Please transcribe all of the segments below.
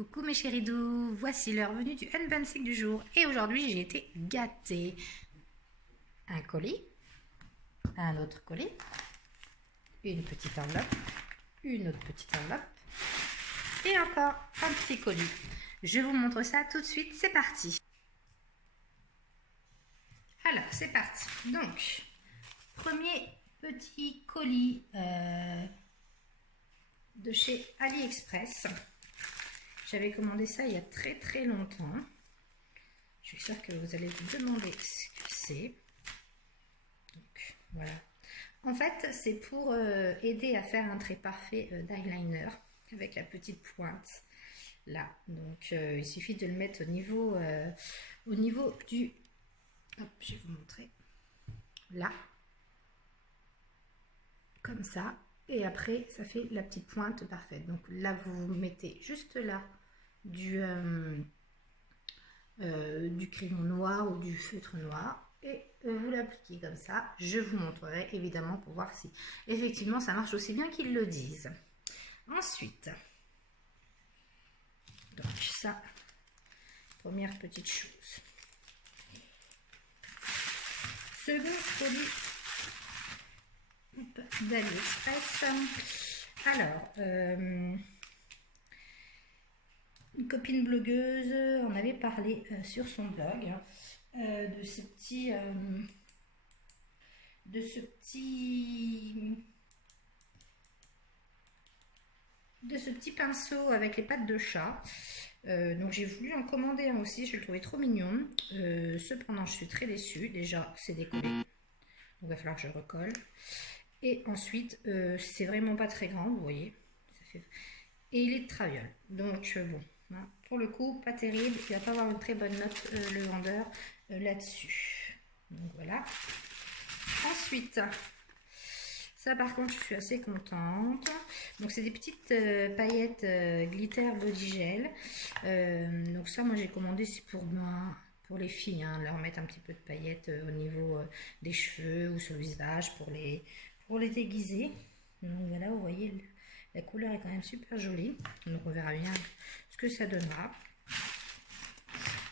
Coucou mes chéris doux, voici l'heure venue du unboxing du jour et aujourd'hui j'ai été gâtée. Un colis, un autre colis, une petite enveloppe, une autre petite enveloppe et encore un petit colis. Je vous montre ça tout de suite, c'est parti. Alors c'est parti, donc premier petit colis de chez AliExpress. J'avais commandé ça il y a très longtemps. Je suis sûre que vous allez vous demander ce que c'est. Donc voilà. En fait, c'est pour aider à faire un trait parfait d'eyeliner avec la petite pointe là. Donc il suffit de le mettre au niveau du... Hop, je vais vous montrer. Là. Comme ça. Et après, ça fait la petite pointe parfaite. Donc là, vous mettez juste là du crayon noir ou du feutre noir et vous l'appliquez comme ça. Je vous montrerai évidemment pour voir si effectivement ça marche aussi bien qu'ils le disent. Ensuite, donc ça, première petite chose. Second colis d'AliExpress. Alors, une copine blogueuse en avait parlé sur son blog de ce petit pinceau avec les pattes de chat. Donc j'ai voulu en commander un aussi, je le trouvais trop mignon. Cependant je suis très déçue, déjà c'est décollé, donc il va falloir que je recolle. Et ensuite c'est vraiment pas très grand, vous voyez, ça fait... et il est de traviole, donc bon, hein, pour le coup pas terrible, il va pas avoir une très bonne note le vendeur là-dessus. Donc voilà. Ensuite, ça par contre je suis assez contente. Donc c'est des petites paillettes glitter body gel. Donc ça moi j'ai commandé, c'est pour moi, pour les filles, hein, leur mettre un petit peu de paillettes au niveau des cheveux ou sur le visage pour les déguiser. Donc voilà, vous voyez, la couleur est quand même super jolie. Donc on verra bien ce que ça donnera.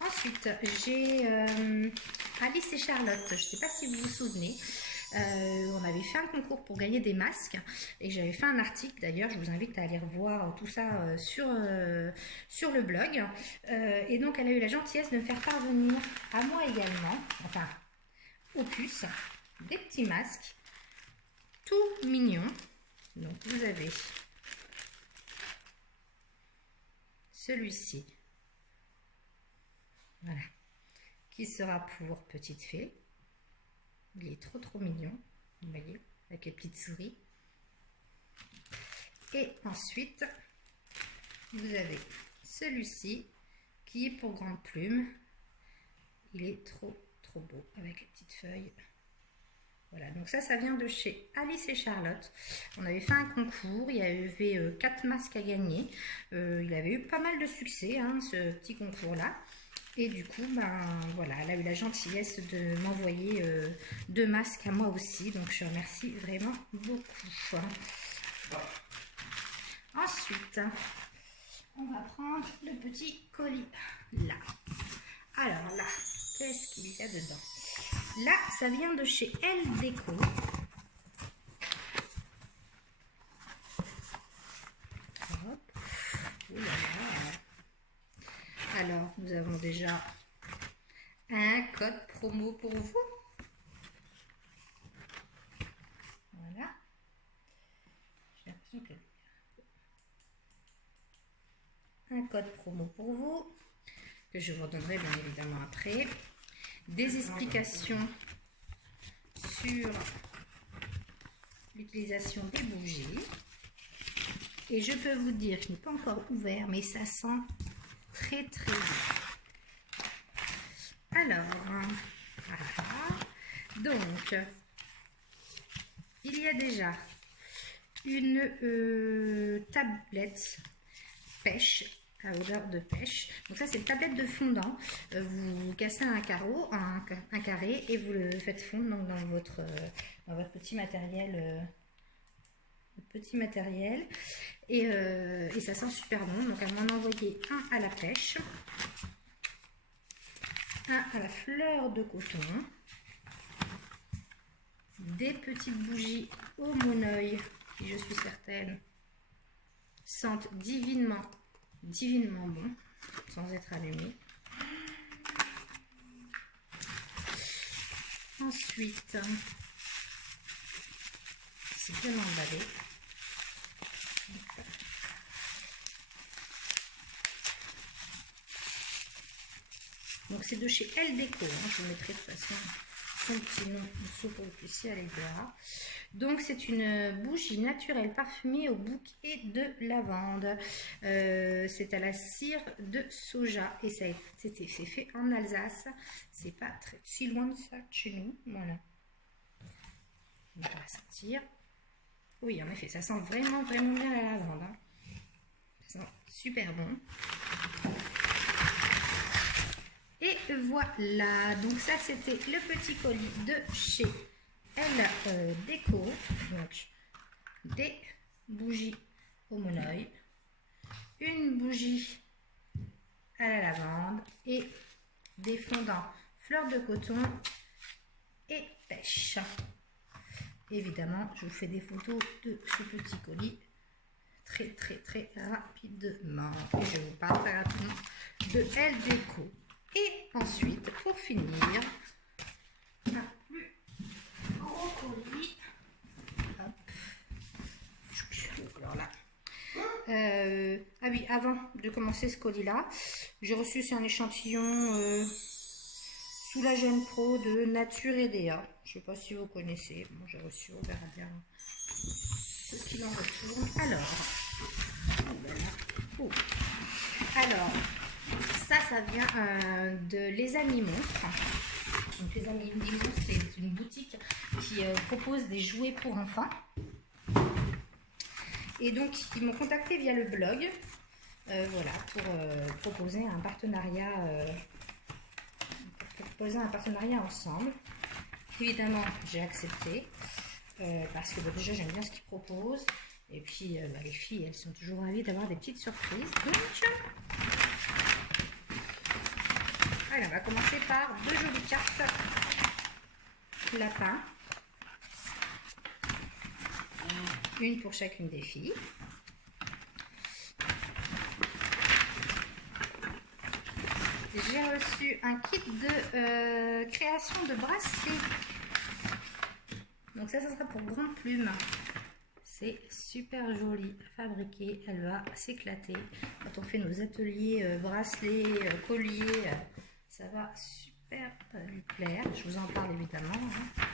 Ensuite j'ai Alice et Charlotte, je ne sais pas si vous vous souvenez. On avait fait un concours pour gagner des masques et j'avais fait un article, d'ailleurs je vous invite à aller revoir tout ça sur le blog. Et donc elle a eu la gentillesse de me faire parvenir à moi également, enfin aux puces, des petits masques tout mignons. Donc vous avez celui-ci, voilà, qui sera pour petite fée. Il est trop mignon, vous voyez, avec les petites souris. Et ensuite, vous avez celui-ci qui est pour grande plume. Il est trop beau avec les petites feuilles. Voilà, donc ça vient de chez Alice et Charlotte. On avait fait un concours, il y avait 4 masques à gagner. Il avait eu pas mal de succès, hein, ce petit concours-là. Et du coup, ben voilà, elle a eu la gentillesse de m'envoyer 2 masques à moi aussi. Donc je remercie vraiment beaucoup. Ensuite, on va prendre le petit colis là. Alors là, qu'est-ce qu'il y a dedans? Là, ça vient de chez Elle Déco. Hop. Oh là là. Alors, nous avons déjà un code promo pour vous. Voilà. J'ai l'impression que... Un code promo pour vous, que je vous redonnerai bien évidemment après. Des explications sur l'utilisation des bougies. Et je peux vous dire, je n'ai pas encore ouvert, mais ça sent très bon. Alors, voilà. Donc, il y a déjà une tablette pêche à odeur de pêche. Donc ça c'est une tablette de fondant. Vous cassez un carré et vous le faites fondre donc dans votre petit matériel petit matériel. Et ça sent super bon. Donc elle m'en a envoyé un à la pêche, un à la fleur de coton, des petites bougies au monoeil qui, je suis certaine, sentent divinement bon sans être allumées. Ensuite, c'est bien emballé. Donc c'est de chez Elle Déco, hein. Je vous mettrai de toute façon son petit nom dessous pour que vous puissiez aller voir. Donc c'est une bougie naturelle parfumée au bouquet de lavande. C'est à la cire de soja et c'est fait en Alsace. C'est pas très si loin de ça de chez nous. Voilà. On va la sentir. Oui, en effet, ça sent vraiment bien la lavande. Hein. Ça sent super bon. Et voilà, donc ça c'était le petit colis de chez Elle Déco. Donc des bougies au monoeil, une bougie à la lavande et des fondants fleurs de coton et pêche. Évidemment, je vous fais des photos de ce petit colis très rapidement. Et je vous parle très rapidement de Elle Déco. Et ensuite, pour finir, un plus gros colis. Hop. Alors là. Ah oui, avant de commencer ce colis-là, j'ai reçu un échantillon Soulagène Pro de Nature Edea. Je ne sais pas si vous connaissez. Bon, j'ai reçu, on verra bien ce qu'il en retourne. Alors, ça vient de Les Amis Monstres. Donc, Les Amis Monstres, c'est une boutique qui propose des jouets pour enfants. Et donc, ils m'ont contacté via le blog, voilà, pour proposer un partenariat, ensemble. Évidemment, j'ai accepté parce que déjà, j'aime bien ce qu'ils proposent. Et puis, les filles, elles sont toujours ravies d'avoir des petites surprises. Donc, allez, on va commencer par deux jolies cartes lapin. Une pour chacune des filles. J'ai reçu un kit de création de bracelets. Donc ça sera pour Grande Plume. C'est super joli à fabriquer. Elle va s'éclater. Quand on fait nos ateliers bracelets, colliers, ça va super lui plaire. Je vous en parle évidemment. Hein.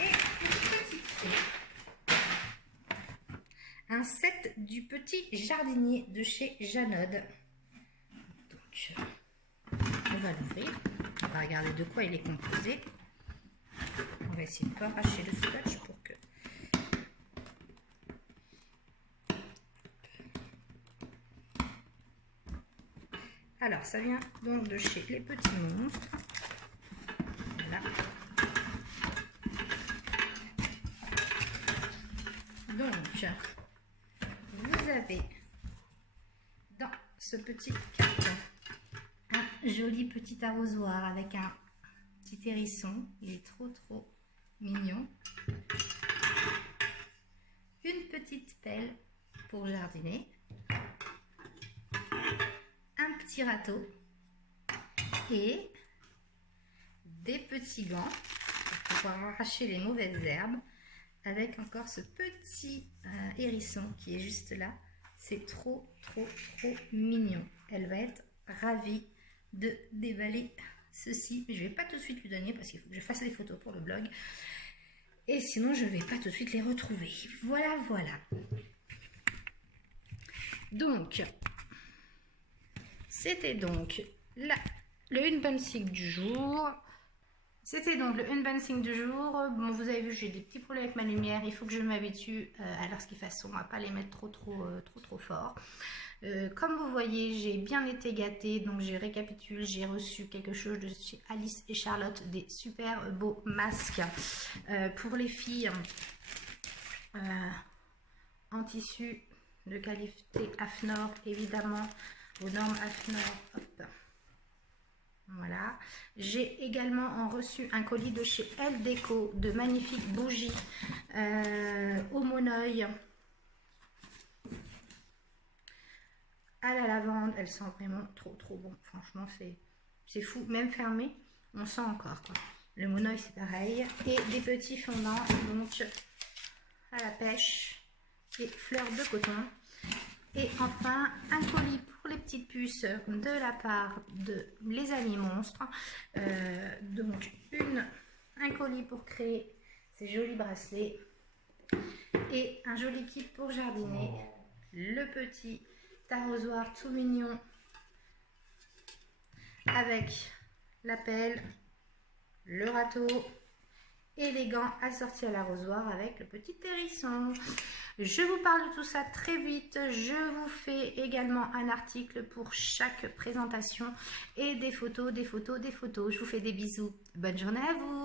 Et une petite clé. Un set du petit jardinier de chez Janod. Donc, on va l'ouvrir. On va regarder de quoi il est composé. On va essayer de ne pas arracher le scotch pour que... Alors, ça vient donc de chez Les Petits Monstres. Voilà. Donc, vous avez dans ce petit carton un joli petit arrosoir avec un petit hérisson. Il est trop mignon. Une petite pelle pour jardiner. Un petit râteau. Et des petits gants pour pouvoir arracher les mauvaises herbes. Avec encore ce petit hérisson qui est juste là. C'est trop mignon. Elle va être ravie de déballer ceci. Mais je ne vais pas tout de suite lui donner parce qu'il faut que je fasse les photos pour le blog. Et sinon, je ne vais pas tout de suite les retrouver. Voilà. Donc, c'était donc le unboxing du jour. Bon, vous avez vu, j'ai des petits problèmes avec ma lumière. Il faut que je m'habitue à lorsqu'il fasse sombre, à pas les mettre trop fort. Comme vous voyez, j'ai bien été gâtée. Donc, je récapitule. J'ai reçu quelque chose de chez Alice et Charlotte, des super beaux masques pour les filles. en tissu de qualité AFNOR, évidemment, aux normes AFNOR. Hop. Voilà. J'ai également reçu un colis de chez Elle Déco, de magnifiques bougies au monoeil à la lavande. Elles sentent vraiment trop bon. Franchement, c'est fou. Même fermé, on sent encore, quoi. Le monoeil, c'est pareil. Et des petits fondants, donc à la pêche et fleurs de coton. Et enfin, un colis pour les petites puces de la part de Les Amis Monstres. Donc, un colis pour créer ces jolis bracelets. Et un joli kit pour jardiner. Le petit arrosoir tout mignon avec la pelle, le râteau et les gants assortis à l'arrosoir avec le petit hérisson. Je vous parle de tout ça très vite. Je vous fais également un article pour chaque présentation et des photos. Je vous fais des bisous. Bonne journée à vous.